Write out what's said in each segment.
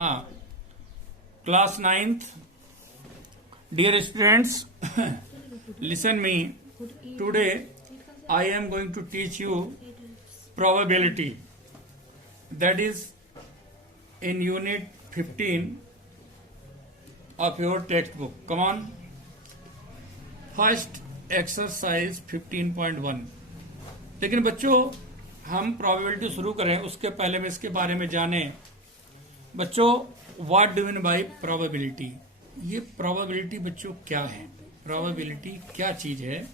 हाँ, class 9th, dear students, listen me. Today I am going to teach you probability. That is in unit 15 of your textbook. Come on. First exercise 15.1. लेकिन बच्चों हम probability शुरू करें उसके पहले में इसके बारे में जानें. बच्चों what do mean by probability. ये प्रोबेबिलिटी बच्चों क्या है, प्रोबेबिलिटी क्या चीज है.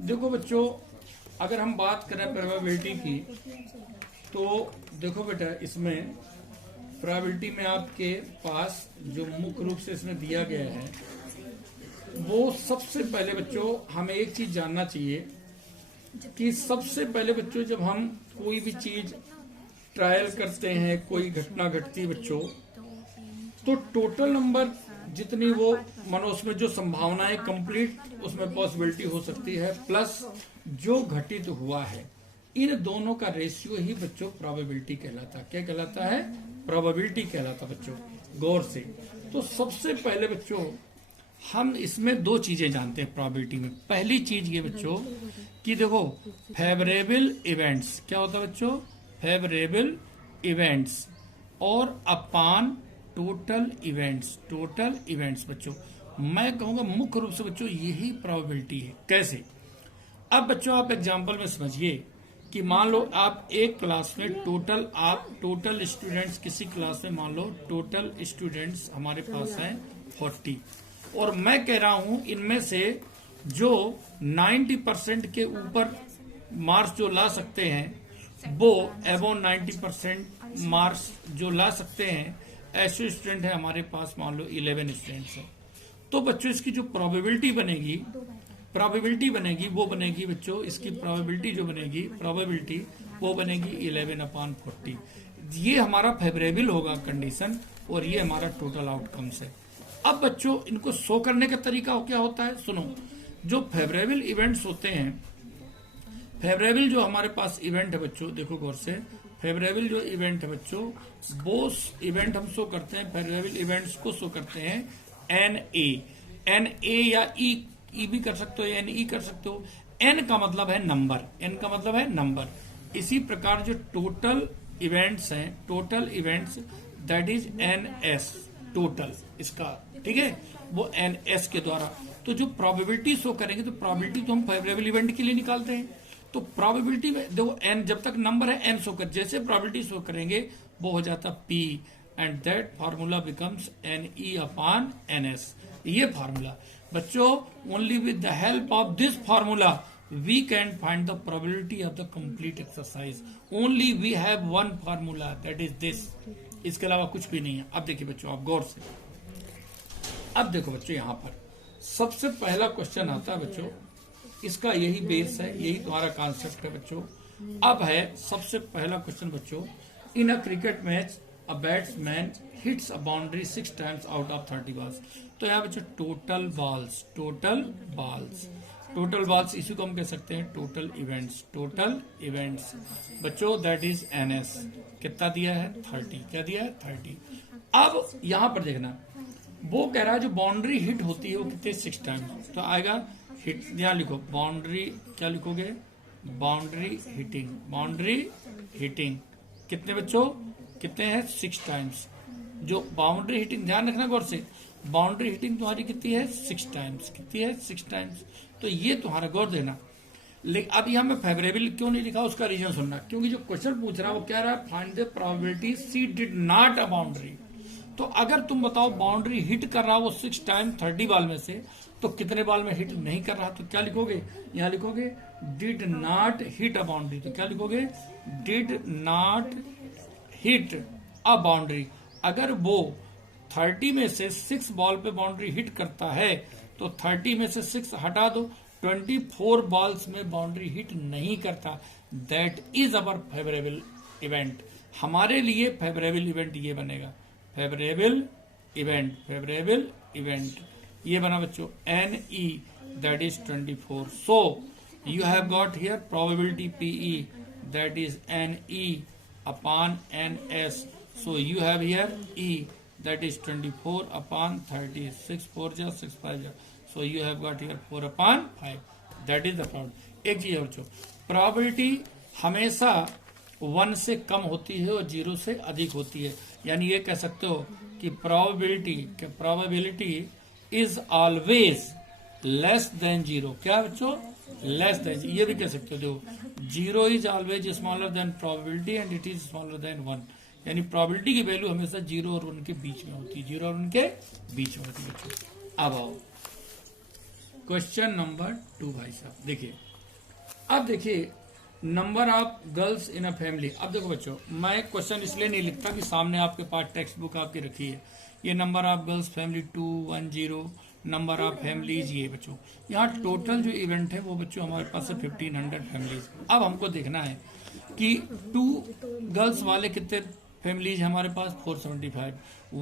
देखो बच्चों अगर हम बात करें प्रोबेबिलिटी की तो देखो बेटा इसमें प्रोबेबिलिटी में आपके पास जो मुख्य रूप से इसमें दिया गया है वो सबसे पहले बच्चों हमें एक चीज जानना चाहिए कि सबसे पहले बच्चों जब हम कोई भी चीज ट्रायल करते हैं, कोई घटना घटती है बच्चों, तो टोटल नंबर जितनी वो मानो उसमें जो संभावनाएं कंप्लीट उसमें पॉसिबिलिटी हो सकती है प्लस जो घटित हुआ है, इन दोनों का रेशियो ही बच्चों प्रोबेबिलिटी कहलाता. क्या कहलाता है? प्रोबेबिलिटी कहलाता बच्चों. गौर से तो सबसे पहले बच्चों हम इसमें दो चीजें जानते हैं प्रोबेबिलिटी में. पहली चीज ये बच्चों कि देखो फेवरेबल इवेंट्स क्या होता है बच्चों, फेवरेबल इवेंट्स और अपॉन टोटल इवेंट्स बच्चों. मैं कहूंगा मुख्य रूप से बच्चों यही प्रोबेबिलिटी है. कैसे? अब बच्चों आप एग्जांपल में समझिए कि मान लो आप एक क्लास में टोटल स्टूडेंट्स किसी क्लास में मान लो टोटल स्टूडेंट्स हमारे पास हैं 40 और मैं कह रहा हूं इनमें से जो 90% के ऊपर मार्क्स जो ला सकते हैं वो अबोव 90% मार्क्स जो ला सकते हैं ऐसे स्टूडेंट है हमारे पास मान लो 11 स्टूडेंट्स हैं. तो बच्चों इसकी जो प्रोबेबिलिटी बनेगी वो बनेगी बच्चों इसकी प्रोबेबिलिटी जो बनेगी वो बनेगी 11/40. ये हमारा फेवरेबल होगा कंडीशन और ये हमारा टोटल आउटकम्स है. अब बच्चों इनको शो करने का तरीका क्या होता है सुनो. जो फेवरेबल इवेंट्स होते हैं, फेवरेबल जो हमारे पास इवेंट है बच्चों देखो गौर से, फेवरेबल जो इवेंट है बच्चों वो इवेंट हम शो करते हैं, फेवरेबल इवेंट्स को शो करते हैं NA या ई भी कर सकते हो, NE कर सकते हो. N का मतलब है नंबर, इसी प्रकार जो total events that is NS total इसका, ठीक है, वो NS के द्वारा. तो जो प्रोबेबिलिटी शो करेंगे तो प्रोबेबिलिटी तो हम फेवरेबल इवेंट के लिए निकालते हैं. तो प्रोबेबिलिटी में देखो n जब तक नंबर है n शो कर, जैसे प्रोबेबिलिटी शो करेंगे वो हो जाता P and that formula becomes NE/NS. ये फार्मूला बच्चों only with the help of this formula we can find the probability of the complete exercise. Only we have one formula that is this. इसके अलावा कुछ भी नहीं है. अब देखिए बच्चों आप गौर से, अब देखो बच्चों यहाँ पर सबसे पहला क्वेश्चन आता है बच्चों, इसका यही बेस है, यही तुम्हारा कॉन्सेप्ट है बच्चों. अब है सबसे पहला क्वेश्चन बच्चों, in a cricket match a batsman hits a boundary 6 times out of 30 balls. तो यहाँ बच्चों टोटल बॉल्स इसी को हम कह सकते हैं टोटल इवेंट्स बच्चों दैट इज NS. कितना दिया है 30. क्या दिया है 30. अब यहाँ पर देखना वो कह रहा है जो बाउंड्री हिट होती है वो कितने 6 times. तो आएगा हिट, यहाँ लिखो बाउंड्री, क्या लिखोगे बाउंड्री हिटिंग कितने बच्चों, कितने हैं 6 times. जो बाउंड्री हिटिंग ध्यान रखना गौर से, बाउंड्री हिटिंग तुम्हारी कितनी है 6 times. कितनी है 6 times. तो ये तुम्हारा गौर देना. लेकिन अब यहाँ में फेवरेबल क्यों नहीं लिखा उसका रीजन सुनना, क्योंकि जो क्वेश्चन पूछ रहा है वो कह रहा है find the probability she did not a boundary. तो अगर तुम बताओ बाउंड्री हिट कर रहा वो 6 times 30 बाल में से, तो कितने बाल में हिट नहीं कर रहा, तो क्या लिखोगे, यहाँ लिखोगे did not hit a boundary. तो क्या लिखोगे did not hit a boundary. अगर वो 30 में से 6 बॉल पे बाउंड्री हिट करता है तो 30 में से 6 हटा दो, 24 बॉल्स में बाउंड्री हिट नहीं करता. That is our favourable event. हमारे लिए फेवरेबल इवेंट ये बनेगा, फेवरेबल इवेंट ये बना बच्चों NE that is 24. So you have got here probability PE that is NE/NS. So you have here E, that is 24 upon 30. 6 4 जा 6 5 जा. So you have got here 4 upon 5. That is the probability. एक चीज और बच्चों, probability हमेशा 1 से कम होती है और 0 से अधिक होती है. यानी ये कह सकते हो कि probability is always less than 0. क्या बच्चों? Less than. ये भी कह सकते हो, देखो 0 is always smaller than probability and it is smaller than 1. यानी प्रोबेबिलिटी की वैल्यू हमेशा 0 और 1 के बीच में होती है. 0 और 1 के बीच में होती है बच्चों. अब आओ क्वेश्चन नंबर 2 भाई साहब. देखिए, अब देखिए number of girls in a family. अब देखो बच्चों, मैं क्वेश्चन इसलिए नहीं लिखता कि सामने आपके पास टेक्स्ट बुक आपकी रखी है. ये number of girls family 210, number of families ये बच्चों. यहाँ टोटल जो इवेंट है वो बच्चों हमारे पास है 1500 फैमिलीज. अब हमको देखना है कि 2 गर्ल्स वाले कितने फैमिलीज हमारे पास 475,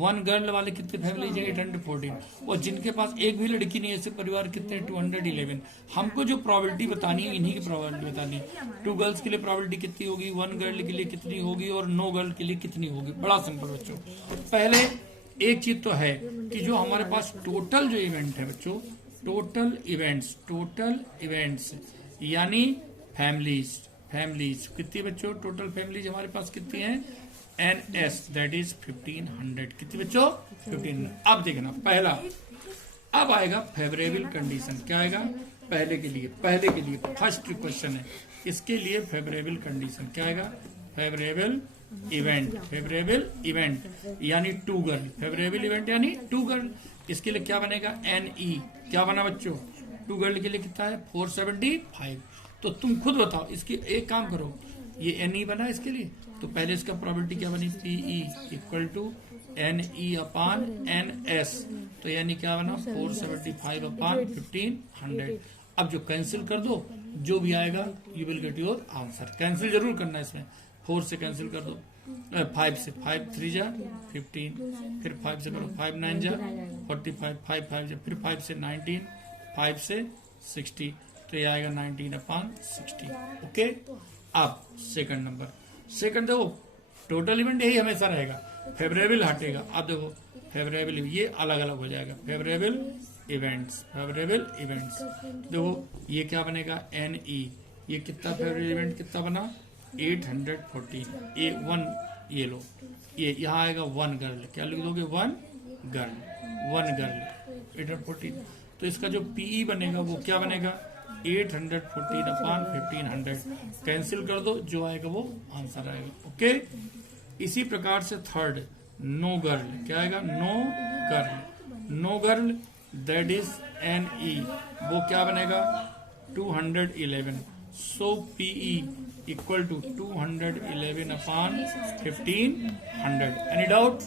1 गर्ल वाले कितने फैमिलीज है 814, और जिनके पास एक भी लड़की नहीं है ऐसे परिवार कितने 211. हमको जो प्रोबेबिलिटी बतानी है इन्हीं की प्रोबेबिलिटी बतानी है. 2 गर्ल्स के लिए प्रोबेबिलिटी कितनी होगी, 1 गर्ल के लिए कितनी होगी और 9 गर्ल के लिए कितनी होगी. बड़ा सिंपल बच्चों. पहले एक चीज तो है कि जो हमारे पास टोटल जो इवेंट है बच्चों, टोटल इवेंट्स यानी फैमिलीज कितनी बच्चों, टोटल फैमिलीज हमारे पास कितनी है NS, दैट इज 1500. कितनी बच्चों? 1500. अब देखना पहला, अब आएगा फेवरेबल कंडीशन. क्या आएगा? पहले के लिए फर्स्ट क्वेश्चन है, इसके लिए फेवरेबल कंडीशन क्या आएगा? फेवरेबल इवेंट यानी 2 गर्ल. फेवरेबल इवेंट यानी 2 गर्ल. इसके लिए क्या बनेगा? NE. क्या बना बच्चों? 2 गर्ल के लिए कितना है 475. तो तुम खुद बताओ, इसकी एक काम करो, ये NE बना इसके लिए, तो पहले इसका प्रोबेबिलिटी क्या बनी? PE equal to NE upon NS. तो यानी क्या बना? 475 अपान 1500. अब जो कैंसिल कर दो, जो भी आएगा you will get your answer. Cancel जरूर करना है इसमें. 4 से कैंसिल कर दो, 5 से, 5 3 जा 15, फिर 5 से करो, 5 9 जा 45, 5 5 जा, फिर 5 से 19, 5 से 60. तो ये आएगा 19 अपान 60. ओके. अब सेकंड देखो, टोटल इवेंट यही हमेशा रहेगा, फेवरेबल हटेगा. अब देखो फेवरेबल ये अलग अलग हो जाएगा. फेवरेबल इवेंट्स देखो ये क्या बनेगा? NE. ये कितना फेवरेबल इवेंट कितना बना? 814. ये 1 ये लो, ये यहाँ आएगा 1 गर्ल. क्या लिख दोगे? 1 गर्ल 814. तो इसका जो PE बनेगा वो क्या बनेगा? 814 अपान 1500. कैंसिल कर दो, जो आएगा वो आंसर आएगा. ओके. इसी प्रकार से थर्ड, नो गर्ल. क्या आएगा? No girl that is NE. वो क्या बनेगा? 211. So PE equal to 211 upon 1500. Any doubt?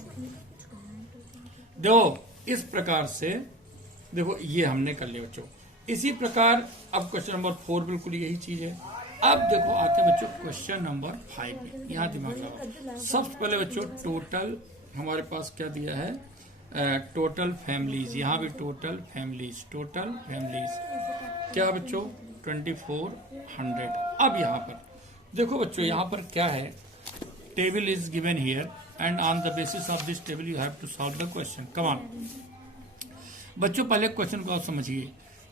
देखो इस प्रकार से, देखो ये हमने कर लिया बच्चों. इसी प्रकार अब क्वेश्चन नंबर 4 बिल्कुल यही चीज है. अब देखो आते बच्चों क्वेश्चन नंबर 5 में. यहाँ दिमाग लगाओ. सबसे पहले बच्चों टोटल हमारे पास क्या दिया है? Total families. यहाँ भी टोटल फैमिलीज क्या बच्चों? 2400. अब यहाँ पर देखो बच्चों, यहाँ पर क्या है? Table is given here and on the basis of this table you have to solve the question. Come on बच्चों, पहले क्वेश्चन को आप समझिए.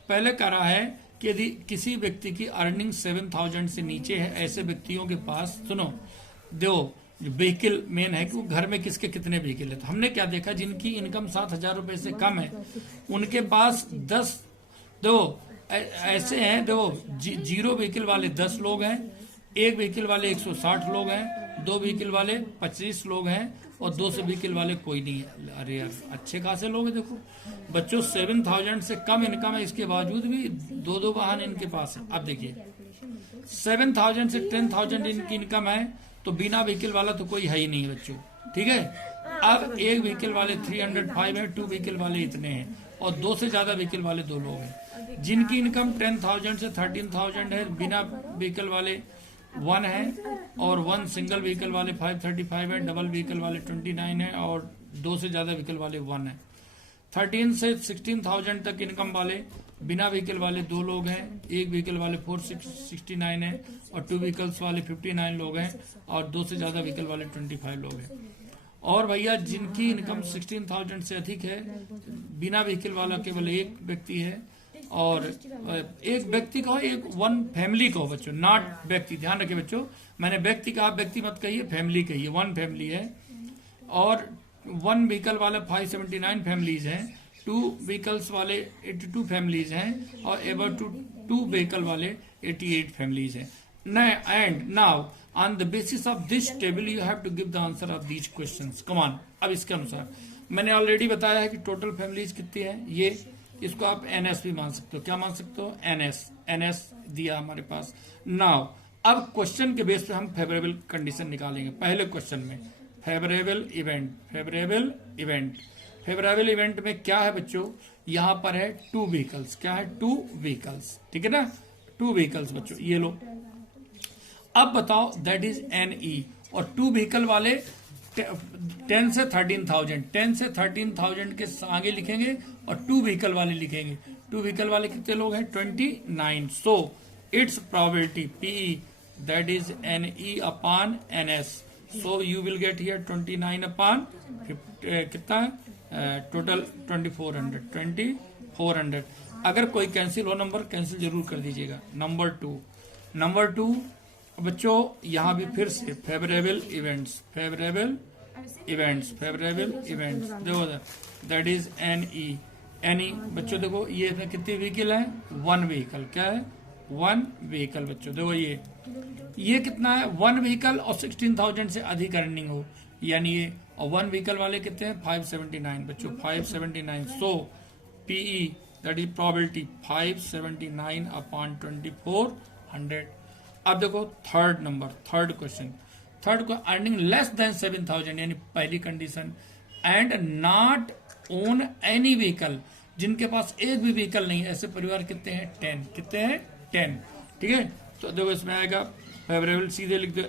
पहले कह रहा है कि यदि किसी व्यक्ति की अर्निंग 7000 से नीचे है, ऐसे व्यक्तियों के पास, सुनो देखो व्हीकल मेन है कि वो घर में किसके कितने व्हीकल है. तो हमने क्या देखा? जिनकी इनकम 7000 रुपए से कम है उनके पास 10 दो ऐसे हैं. देखो 0 व्हीकल वाले 10 लोग हैं, 1 व्हीकल वाले 160 लोग हैं, 2 व्हीकल वाले 25 लोग हैं और 2 से व्हीकल वाले कोई नहीं है. अरे यार अच्छे खासे लोग हैं. देखो बच्चों 7000 से कम इनकम है, इसके बावजूद भी 2 वाहन इनके पास है. अब देखिए 7000 से 10000 इनकी इनकम है, तो बिना व्हीकल वाला तो कोई है ही नहीं बच्चों. ठीक है. अब 1 व्हीकल वाले 305 है, 2 व्हीकल वाले इतने हैं और 2 से ज्यादा व्हीकल वाले 2 लोग हैं. जिनकी इनकम 10000 से 13000 है, बिना व्हीकल वाले 1 है और 1 सिंगल व्हीकल वाले 535 है, डबल व्हीकल वाले 29 है और 2 से ज्यादा व्हीकल वाले 1 है. 13 से 16000 तक इनकम वाले बिना व्हीकल वाले 2 लोग हैं, 1 व्हीकल वाले 469 है और 2 व्हीकल्स वाले 59 लोग हैं और 2 से ज्यादा व्हीकल वाले 25 लोग हैं. और भैया जिनकी इनकम 16,000 से अधिक है, बिना व्हीकल वाला केवल एक व्यक्ति है, और एक व्यक्ति का हो, एक वन फैमिली का हो बच्चों, नॉट व्यक्ति, ध्यान रखिए बच्चों, मैंने व्यक्ति कहा, व्यक्ति मत कहिए, फैमिली कहिए, वन फैमिली है। और वन व्हीकल वाले 579 फैमिलीज हैं, 2 व्हीकल्स वाले 82 फैमिलीज हैं, और एवर टू व्हीकल वाले 88 फैमिलीज हैं। And now on the basis of this table you have to give the answer of these questions. Come on, अब इसके अनुसार मैंने ऑलरेडी बताया है कि टोटल फैमिलीज कितनी है, ये इसको आप एनएस भी मान सकते हो। क्या मान सकते हो? एनएस दिया हमारे पास। नाउ अब क्वेश्चन के बेस पे हम फेवरेबल कंडीशन निकालेंगे। पहले क्वेश्चन में फेवरेबल इवेंट में क्या है बच्चों, यहां पर है 2 व्हीकल्स। क्या है? 2 व्हीकल्स, ठीक है ना, 2 व्हीकल्स बच्चों, ये लो। अब बताओ दैट इज NE, और 2 व्हीकल वाले 10 से 13,000, 10 से 13,000 के आगे लिखेंगे, और 2 व्हीकल वाले लिखेंगे। 2 व्हीकल वाले कितने लोग हैं? 29। So it's probability PE that is NE upon NS। So you will get here 29 upon कितना है टोटल 2400। अगर कोई कैंसिल हो नंबर, कैंसिल जरूर कर दीजिएगा। नंबर टू बच्चों, यहां भी फिर से फेवरेबल इवेंट्स देखो, दैट इज NE बच्चों। देखो ये इसमें कितने व्हीकल है? 1 व्हीकल। क्या है? 1 व्हीकल बच्चों। देखो ये कितना है? 1 व्हीकल और 16,000 से अधिक अर्निंग हो, यानी ये, और 1 व्हीकल वाले कितने हैं? 579 बच्चों, 579। सो PE that is probability 579 upon 2400। अब देखो थर्ड क्वेश्चन को अर्निंग लेस देन 7,000, यानी पहली condition, and not own any vehicle, जिनके पास एक भी व्हीकल नहीं है, ऐसे परिवार कितने हैं? 10। कितने हैं? 10, ठीक है। तो देखो इसमें आएगा फेवरेबल, सीधे लिख दो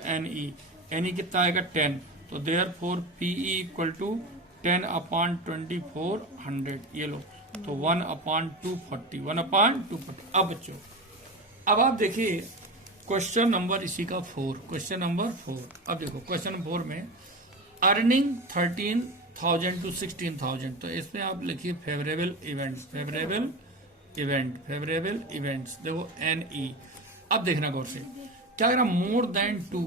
NE कितना आएगा? 10। तो therefore PE equal to 10 upon 2400, ये लो, तो 1 अपॉन 240। अब बच्चों, अब आप देखिए क्वेश्चन नंबर इसी का 4, क्वेश्चन नंबर 4। अब देखो क्वेश्चन नंबर 4 में अर्निंग 13,000 टू 16,000, तो इसमें आप लिखिए फेवरेबल इवेंट्स। देखो NE। अब देखना गौर से, क्या कह रहा? मोर देन 2,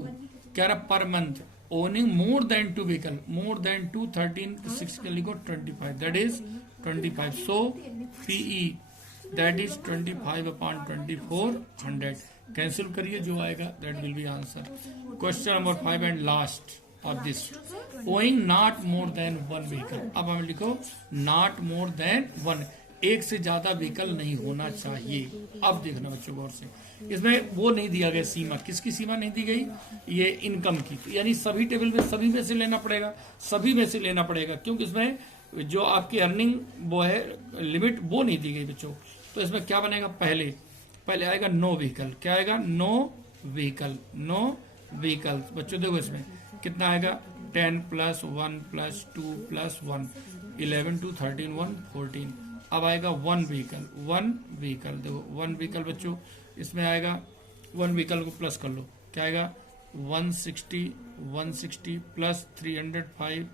कह रहा per month owning more than 2 vehicle, more than 2 13 6 के लिखो 25, that is 25। So PE that is 25 upon 2400। Cancel करिए, जो आएगा that will be answer. Question number 5 and last of this, owing not more than 1 vehicle. अब हमें लिखो not more than 1, एक से ज्यादा व्हीकल नहीं होना चाहिए। अब देखना बच्चों गौर से, इसमें वो नहीं दिया गया सीमा, किसकी सीमा नहीं दी गई? ये इनकम की, तो यानी सभी टेबल में सभी में से लेना पड़ेगा, क्योंकि इसमें जो आपकी अर्निंग वो है लिमिट, वो नहीं दी गई बच्चों। तो इसमें क्या बनेगा? पहले आएगा नो व्हीकल। क्या आएगा? नो व्हीकल बच्चों। देखो इसमें कितना आएगा? 10 प्लस 1 प्लस 2 प्लस 1, 11 2 13 1 14। अब आएगा 1 व्हीकल। देखो 1 व्हीकल बच्चों, इसमें आएगा 1 व्हीकल को प्लस कर लो, क्या आएगा? 160 प्लस 305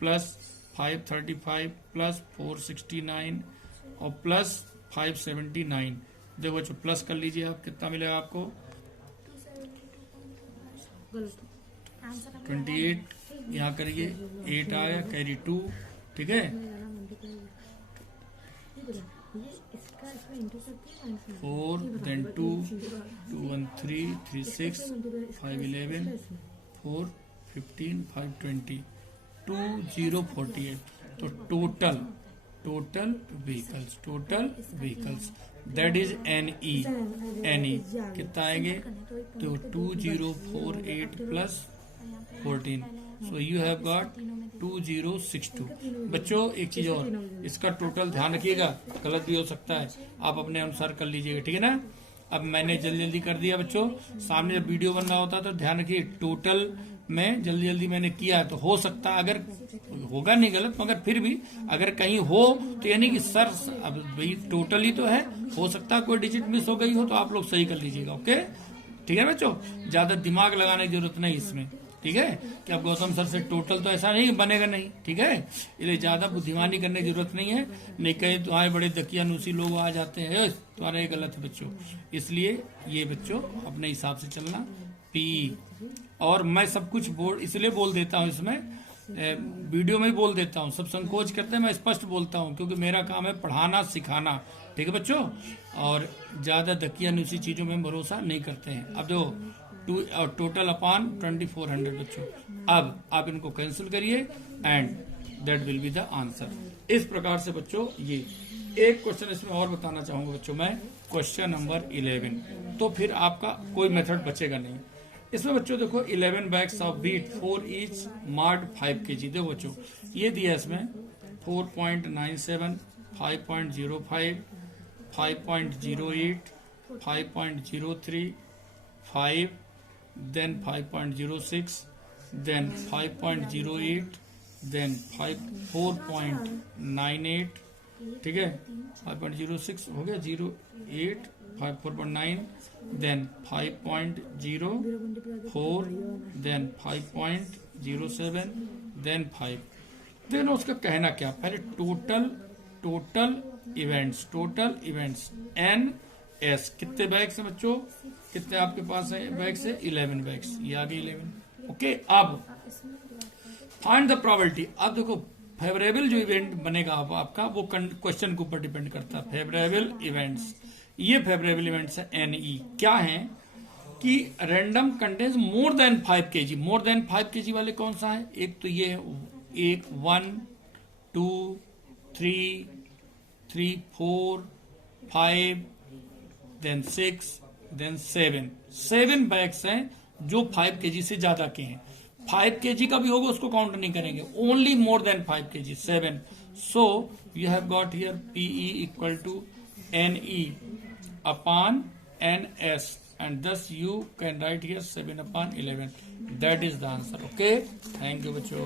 प्लस 535 प्लस 469 और प्लस 579। देखो बच्चों प्लस कर लीजिए आप, कितना मिलेगा आपको? 28। यहाँ करिए 8 आया, कैरी 2, ठीक है। 4 then 2 2 1 3 3 6 5 11 4 15 5 20 2048। तो total vehicles that is NE कितना आएंगे? तो 2048 plus 14, so you have got 2062। बच्चों एक चीज और, इसका टोटल ध्यान रखिएगा, गलत भी हो सकता है, आप अपने अनुसार कर लीजिएगा, ठीक है ना। अब मैंने जल्दी कर दिया बच्चों, सामने जब वीडियो बन रहा होता है तो ध्यान रखिए, टोटल में जल्दी मैंने किया है, तो हो सकता है, अगर होगा नहीं गलत, मगर फिर भी अगर कहीं हो तो यानी कि सर अब भाई टोटल ही तो है, हो सकता है कोई डिजिट मिस हो गई हो, तो आप लोग सही कर लीजिएगा। ओके, ठीक है बच्चों, ज्यादा दिमाग लगाने की जरूरत नहीं इसमें। ठीक है, कि अब गौतम सर से टोटल तो ऐसा नहीं बनेगा नहीं, ठीक है, इसलिए ज्यादा बुद्धिमानी करने की जरूरत नहीं है, नहीं कहीं तुम्हारे बड़े दकियानूसी लोग आ जाते हैं तुम्हारा ये गलत है बच्चों, इसलिए ये बच्चों अपने हिसाब से चलना पी। और मैं सब कुछ इसलिए बोल देता हूँ इसमें, वीडियो में ही बोल देता हूँ, सब संकोच करते हैं, मैं स्पष्ट बोलता हूँ क्योंकि मेरा काम है पढ़ाना सिखाना, ठीक है बच्चों, और ज्यादा दकियानूसी चीजों में भरोसा नहीं करते हैं। अब जो टोटल अपान 2400 बच्चों, अब आप इनको कैंसिल करिए and that will be the answer. इस प्रकार से बच्चों ये एक क्वेश्चन इसमें और बताना चाहूंगा बच्चों मैं, क्वेश्चन नंबर 11, तो फिर आपका कोई मेथड बचेगा नहीं। इसमें बच्चों देखो 11 bags of wheat 4 each marked 5 kg, देखो बच्चों ये दिया इसमें 4.97, 5.05, 5.08, 5.03, 5, then 5.06, then 5.08, then 4.98, ठीक है, 5.06 हो गया, 08, 4.9, then 5.04, then 5.07, then 5। देन उसका कहना क्या, पहले टोटल इवेंट्स एन एस, कितने बैग्स हैं बच्चों, कितने आपके पास है बैग्स है, 11 बैग्स, ये आ गए 11। ओके, अब फाइंड द प्रोबेबिलिटी। अब देखो फेवरेबल जो इवेंट बनेगा आपका वो क्वेश्चन के ऊपर डिपेंड करता है। फेवरेबल इवेंट्स, ये फेवरेबल इवेंट्स है एनई, क्या है कि रैंडम कंटेन्स मोर देन 5 kg। मोर देन 5 kg वाले कौन सा है, एक तो ये एक 1 2 3 3 4 5 देन 6 देन 7 बैग्स हैं जो 5 kg से ज्यादा के हैं। 5 kg का भी होगा उसको काउंट नहीं करेंगे, only more than 5 kg 7। So you have got here PE equal to NE upon NS and thus you can write here 7/11, that is the answer। okay, thank you बच्चों।